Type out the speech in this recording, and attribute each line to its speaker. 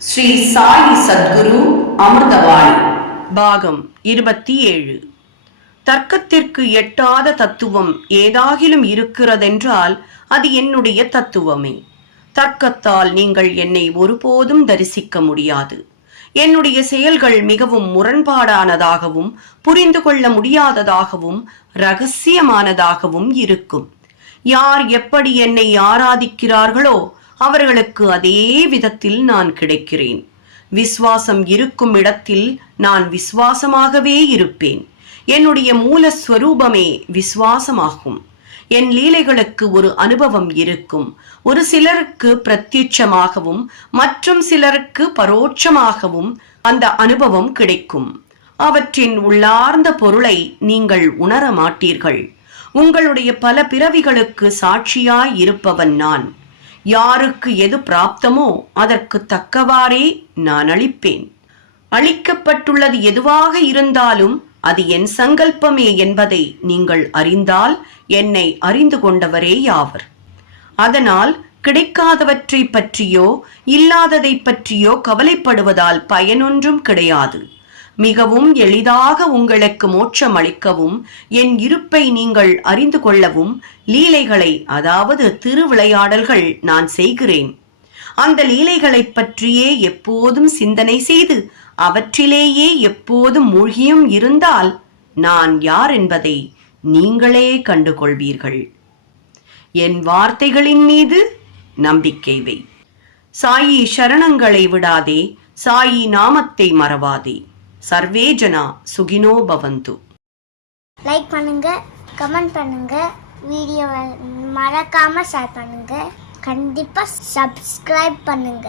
Speaker 1: ஸ்ரீ சாயி சத்குரு அமிர்தவாணி
Speaker 2: பாகம் இருபத்தி ஏழு. தர்க்கத்திற்கு எட்டாத தத்துவம் ஏதாகிலும் இருக்கிறதென்றால் அது என்னுடைய தத்துவமே. தர்க்கத்தால் நீங்கள் என்னை ஒருபோதும் தரிசிக்க முடியாது. என்னுடைய செயல்கள் மிகவும் முரண்பாடானதாகவும் புரிந்து கொள்ள முடியாததாகவும் ரகசியமானதாகவும் இருக்கும். யார் எப்படி என்னை ஆராதிக்கிறார்களோ அவர்களுக்கு அதே விதத்தில் நான் கிடைக்கிறேன். விசுவாசம் இருக்கும் இடத்தில் நான் விசுவாசமாகவே இருப்பேன். என்னுடைய மூல ஸ்வரூபமே விசுவாசமாகும். என் லீலைகளுக்கு ஒரு அனுபவம் இருக்கும். ஒரு சிலருக்கு பிரத்யட்சமாகவும் மற்றும் சிலருக்கு பரோட்சமாகவும் அந்த அனுபவம் கிடைக்கும். அவற்றின் உள்ளார்ந்த பொருளை நீங்கள் உணர மாட்டீர்கள் உங்களுடைய பல பிறவிகளுக்கு சாட்சியாய் இருப்பவன் நான். யாருக்கு எது பிராப்தமோ அதற்கு தக்கவாறே நான் அளிப்பேன். அளிக்கப்பட்டுள்ளது எதுவாக இருந்தாலும் அது என் சங்கல்பமே என்பதை நீங்கள் அறிந்தால் என்னை அறிந்து கொண்டவரே யாவர். அதனால் கிடைக்காதவற்றை பற்றியோ இல்லாததை பற்றியோ கவலைப்படுவதால் பயனொன்றும் கிடையாது. மிகவும் எளிதாக உங்களுக்கு மோட்சம் அளிக்கவும் என் இருப்பை நீங்கள் அறிந்து கொள்ளவும் லீலைகளை அதாவது திருவிளையாடல்கள் நான் செய்கிறேன். அந்த லீலைகளைப் பற்றியே எப்போதும் சிந்தனை செய்து அவற்றிலேயே எப்போதும் மூழ்கியும் இருந்தால் நான் யார் என்பதை நீங்களே கண்டுகொள்வீர்கள். என் வார்த்தைகளின் மீது நம்பிக்கை வை. சாயி சரணங்களை விடாதே சாயி நாமத்தை மறவாதே. சர்வே ஜனா சுகினோ பவந்து.
Speaker 3: லைக் பண்ணுங்க கமெண்ட் பண்ணுங்க வீடியோவை மறக்காம ஷேர் பண்ணுங்க. கண்டிப்பா சப்ஸ்கிரைப் பண்ணுங்க.